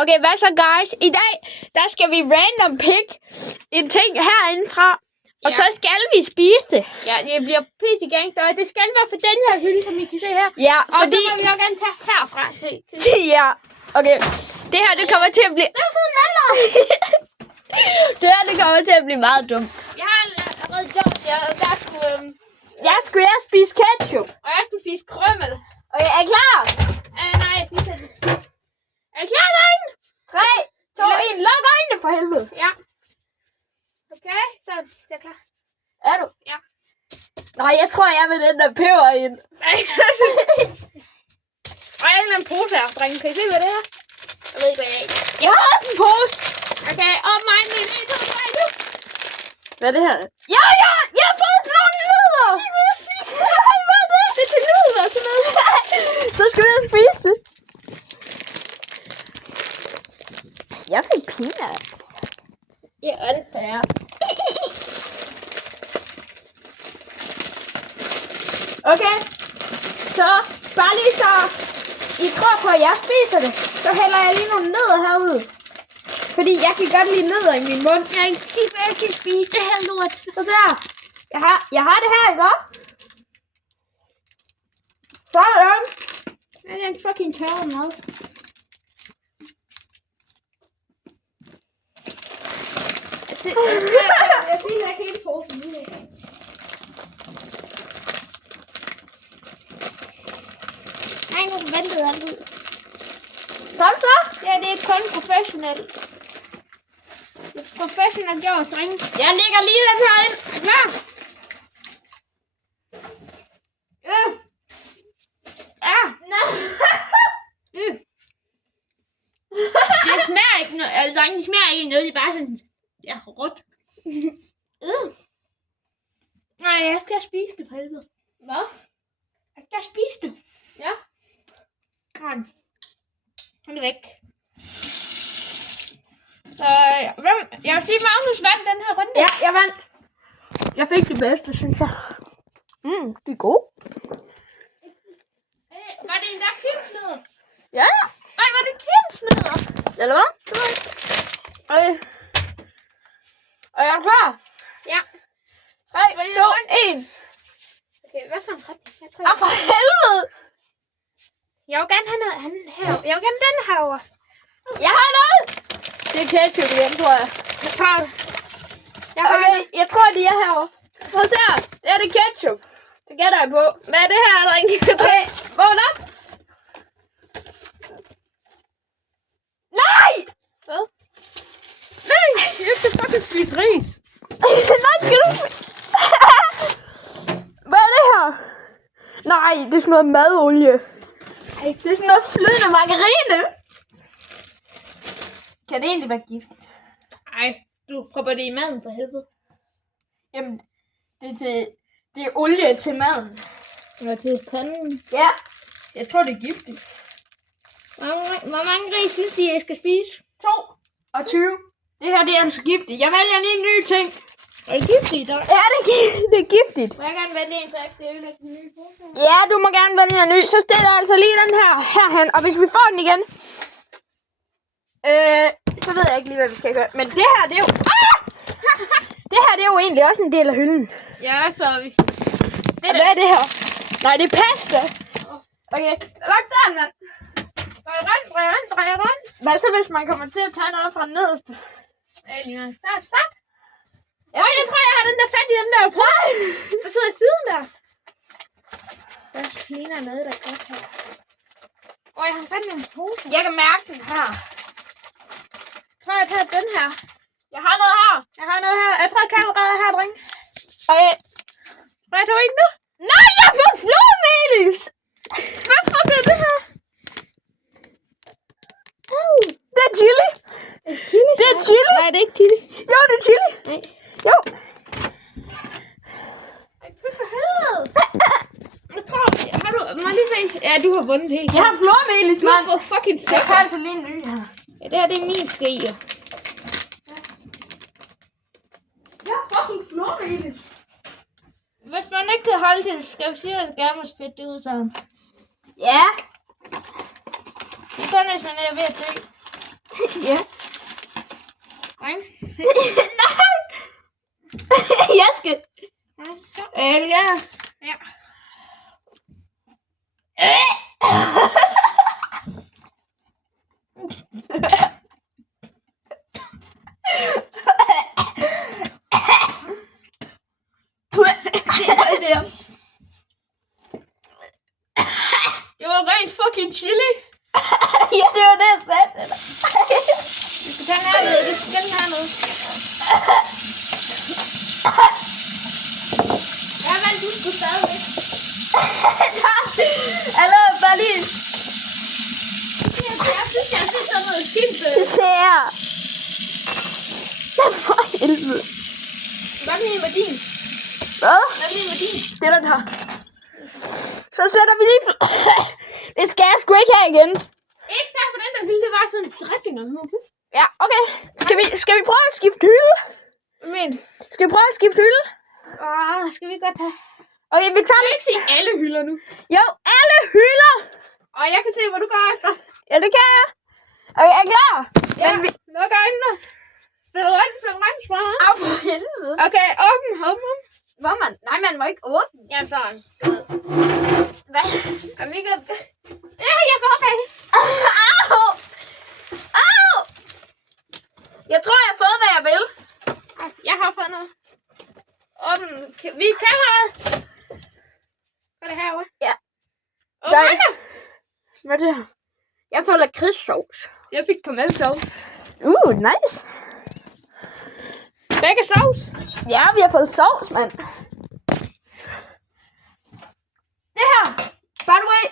Okay, hvad så, guys? I dag, der skal vi random pick en ting herindefra. Og så skal vi spise det. Ja, det bliver pisse gangster, og det skal være for den her hylde, som I kan se her. Ja, og fordi... så må vi også gerne tage herfra. Se. Ja, okay. Det her, det kommer til at blive... Det er sådan eller? Det her, det kommer til at blive meget dumt. Jeg har allerede gjort det, og der skulle... Jeg skulle spise ketchup. Og jeg skulle spise krømmel. Okay, er I klar? Nej, jeg spiser det. Er I klar, derinde? 3, 2, 1. Luk øjnene for helvede. Ja. Okay, så det er klar. Er du? Ja. Nej, jeg tror, jeg vil den der peber ind. Nej. Og jeg har en pose her, drenge. Kan I se, hvad det er? Jeg ved ikke, hvad jeg er. Jeg har også en pose. Okay, og mig med 1, 2, 3, nu. Hvad er det her? Ja, jeg har fået sådan nogle nødder. Nej, hvad er det? Det er til nødder og sådan noget. Så skal vi spise det. Jeg fik peanuts. Ja, det er jeg. Okay, så bare lige så I tror på, at jeg spiser det, så hælder jeg lige nogle nødder herude. Fordi jeg kan godt lide nødder i min mund. Jeg kan spise det her lort. Så der. Jeg har det her, ikke også? Sådan. Det er en fucking tørre mad. Jeg spiser ikke hele posen lige. Jeg har ikke forventet alt ud. Så? Ja, det er kun professionelt. Det er professionelt gjort, drenge. Jeg lægger lige den her ind. Er I klar? Det smager ikke noget, altså det smager ikke noget, det er bare sådan, ja, rødt. Nej, jeg skal spise det på helvede. Hvad? Jeg skal spise det. Ja. Nej. Den er væk. Så, jeg vil sige, Magnus vandt den her runde. Ja, jeg vandt. Jeg fik det bedste, synes jeg. Det er godt. Var det en der kimsnødder? Ja. Nej, var det kimsnødder? Eller hvad? Og jeg er klar. Ja. 3, 2, 1. Okay, hvad for en ret? Jeg tror, For helvede. jeg vil gerne have noget andet her. Jeg vil gerne den herovre. Jeg har noget. Det er ketchup igen, tror jeg. Jeg tror, Okay, jeg tror, de er herovre. Prøv at se her. Det er det ketchup. Det gætter jeg på. hvad er det her, dreng? Okay, vågn op. Nej! Hvad? Nej, jeg skal fucking spise ris. Nej, skal du... Hvad er det her? Nej, det er sådan noget madolie. Ej, det er sådan noget flydende margarine. Kan det egentlig være giftigt? Ej, du propper det i maden for helvede. Jamen, det er olie til maden. Og til panden. Ja, jeg tror, det er giftigt. Hvor mange ris synes I, jeg skal spise? 2 og 20. Det her, det er altså giftigt. Jeg vælger lige en ny ting. Er det giftigt, der? Ja, det er giftigt. Må jeg gerne vælge en, så jeg skal ødelægge den nye pose? Ja, du må gerne vælge en ny. Så stiller jeg altså lige den her herhen. Og hvis vi får den igen, så ved jeg ikke lige, hvad vi skal gøre. Men det her, det er jo... Det her, det er jo egentlig også en del af hylden. Ja, så vi... Hvad er det her? Nej, det er pasta. Okay, luk den, mand. Drej rundt. Hvad så, hvis man kommer til at tage noget fra den nederste? Stop. Ja, jeg tror, jeg har den der fat i den der på. Der sidder i siden der. Der ligner noget, der er godt her. Jeg har fat i en pose. Jeg kan mærke den her. Så har jeg taget den her. Jeg har noget her. Jeg har noget her. Jeg tror, kameraet er her, dreng. Okay. Hvad er du ikke nu? Nej, jeg har fået flormelis. Hvad fuck er det her? Det er chili. Det er chili. Nej, det er ikke chili. Jo, det er chili. Nej. Jo. Hvad for helvede? Jeg tror, har du... Må jeg lige se? Ja, du har vundet helt. Jeg har flormelis, Du mand. har fået fucking Jeg sikker. tager altså lige en ny her. Ja, det her, det er min ske. Jeg har fucking flormelis. Hvis man ikke kan holde det, skal vi sige, at det gerne må spytte det ud sammen. Ja. Det er kun, hvis man er ved at dø. Ja. Nej. Nej. Jeg skal. Ja. Ja. Det var rent fucking chili. Ja, det var det, jeg sagde til dig. Vi skal tage den hernede. Det skal den hernede. Ja, men du skulle stadigvæk. Hallo, bare lige. Jeg synes, jeg ser sådan noget skidt. Det ser jeg. For helvede. Hvad med din? Hvad? Hvad med din? Det er den her. Så sætter vi lige... Det skal jeg sgu ikke have igen. Ikke tak for den der hylde. Det var sådan en dressing og sådan. Ja, okay. Skal vi prøve at skifte hylde? Men. Skal vi prøve at skifte hylde? Skal vi godt tage... Okay, vi tager ikke sige alle hylder nu. Jo, alle hylder! Og jeg kan se, hvor du går efter. Ja, det kan jeg. Okay, jeg er klar. Ja, Men vi... luk øjnene. Vil du spørge? Au, for helvede. Okay, åben. Hvor man? Nej, man må ikke åbne. Ja, sådan. Hvad? Er vi godt? Ja, jeg går okay. Au! Au! Jeg tror, jeg har fået, hvad jeg vil. Jeg har fået noget. Åben. Vis kameraet. Hvad er det herovre? Ja. Åben. Hvad er det her? Jeg har fået lakridssovs. Jeg fik karamelsovs. Nice. Begge sovs. Ja, vi har fået sovs, mand. Det her. By the way,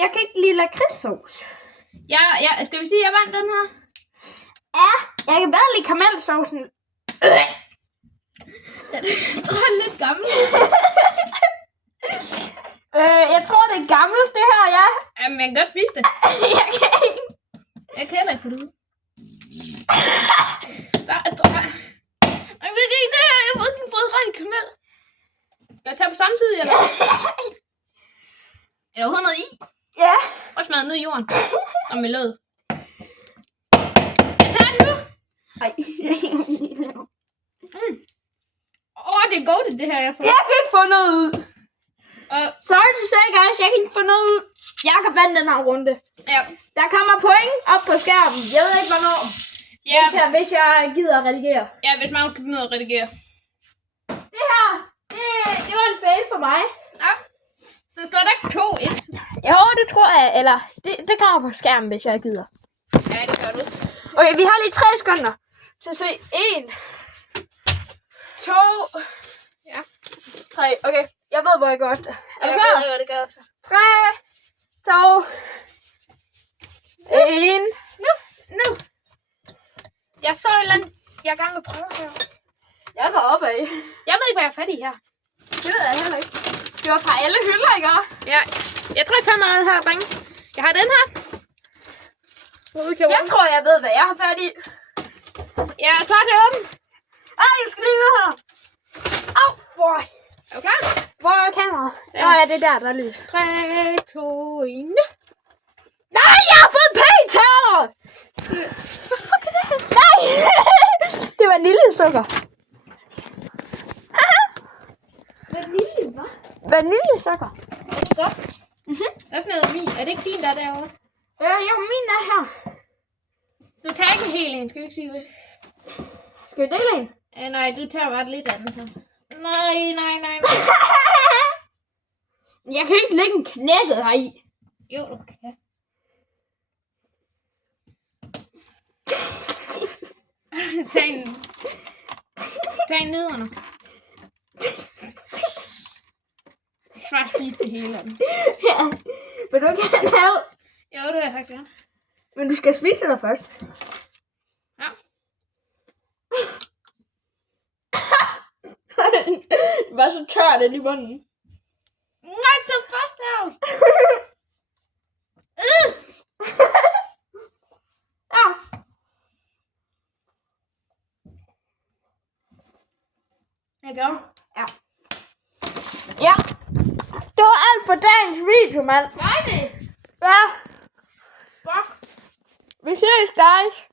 jeg kan ikke lide lakridssovs. Ja, skal vi sige, at jeg vandt den her? Ja, jeg kan bedre lide karamelsovsen. Jeg tror, den er lidt gammel. Jeg tror, det er gammelt, det her, ja. Jamen, jeg kan godt spise det. Jeg kan ikke. Jeg kan heller ikke få det ud. Jeg ved ikke det her. Jeg har ikke fået ren karamel. Skal jeg tage på samtidig, eller? Er der overhovedet noget i? Ja. Og smadret ned i jorden. Og med lød. Jeg tager den nu. Ej. Det er godt, det her, jeg får. Jeg kan ikke få noget ud. Sorry to say, guys. Jeg kan ikke få noget ud. Jeg kan vande den her runde. Ja. Der kommer point op på skærmen. Jeg ved ikke, hvornår. Ja. Hvis jeg gider at redigere. Ja, hvis man kan finde ud af at redigere. Det her, det var en fail for mig. Ja. Så står der ikke 2-1. Jo, det tror jeg. Eller, det kommer på skærmen, hvis jeg gider. Ja, det gør du. Okay, vi har lige 3 sekunder til at se. 1, 2, Ja. 3. Okay, jeg ved, hvor jeg går efter. Er du Jeg klar? ved, hvad det gør efter. 3, 2, 1. Nu. Jeg så et eller andet. Jeg er i gang med at prøve her. Jeg går opad. Jeg ved ikke, hvad jeg er fat i her. Det ved jeg heller ikke. Det var fra alle hylder, ikke? Ja. Jeg tror ikke meget her, drenge. Jeg har den her. Jeg tror, jeg ved, hvad jeg har fat i. Jeg er klar til at åbne. Ej, jeg skal lige ned her. Au, for. Er du klar? Hvor er kameraet? Ja. Nå ja, det er der er lys. 3, 2, 1. Nej, jeg har fået p-taler! Hvad fuck er det her? Nej! Det var vaniljesukker. Vanilje, hvad? Vaniljesukker. Er det så? Hvad for noget min? Er det ikke din, der er derovre? Jo, min er her. Du tager ikke en hel en, skal vi ikke sige det? Skal vi dele en? Nej, du tager bare lidt af den så. Nej. Jeg kan ikke lægge en knækket heri. Jo, du kan. Tag en nederne. Bare spise det hele af den. Ja. Vil du ikke have? Jo, det vil jeg faktisk gerne. Men du skal spise det først. Ja. Det var så tørt i munden. Nej, så først her. Ja. Jeg gør. Ja. Det var alt for dagens video, mand. Nej, det. Ja. Fuck. Vi ses, guys.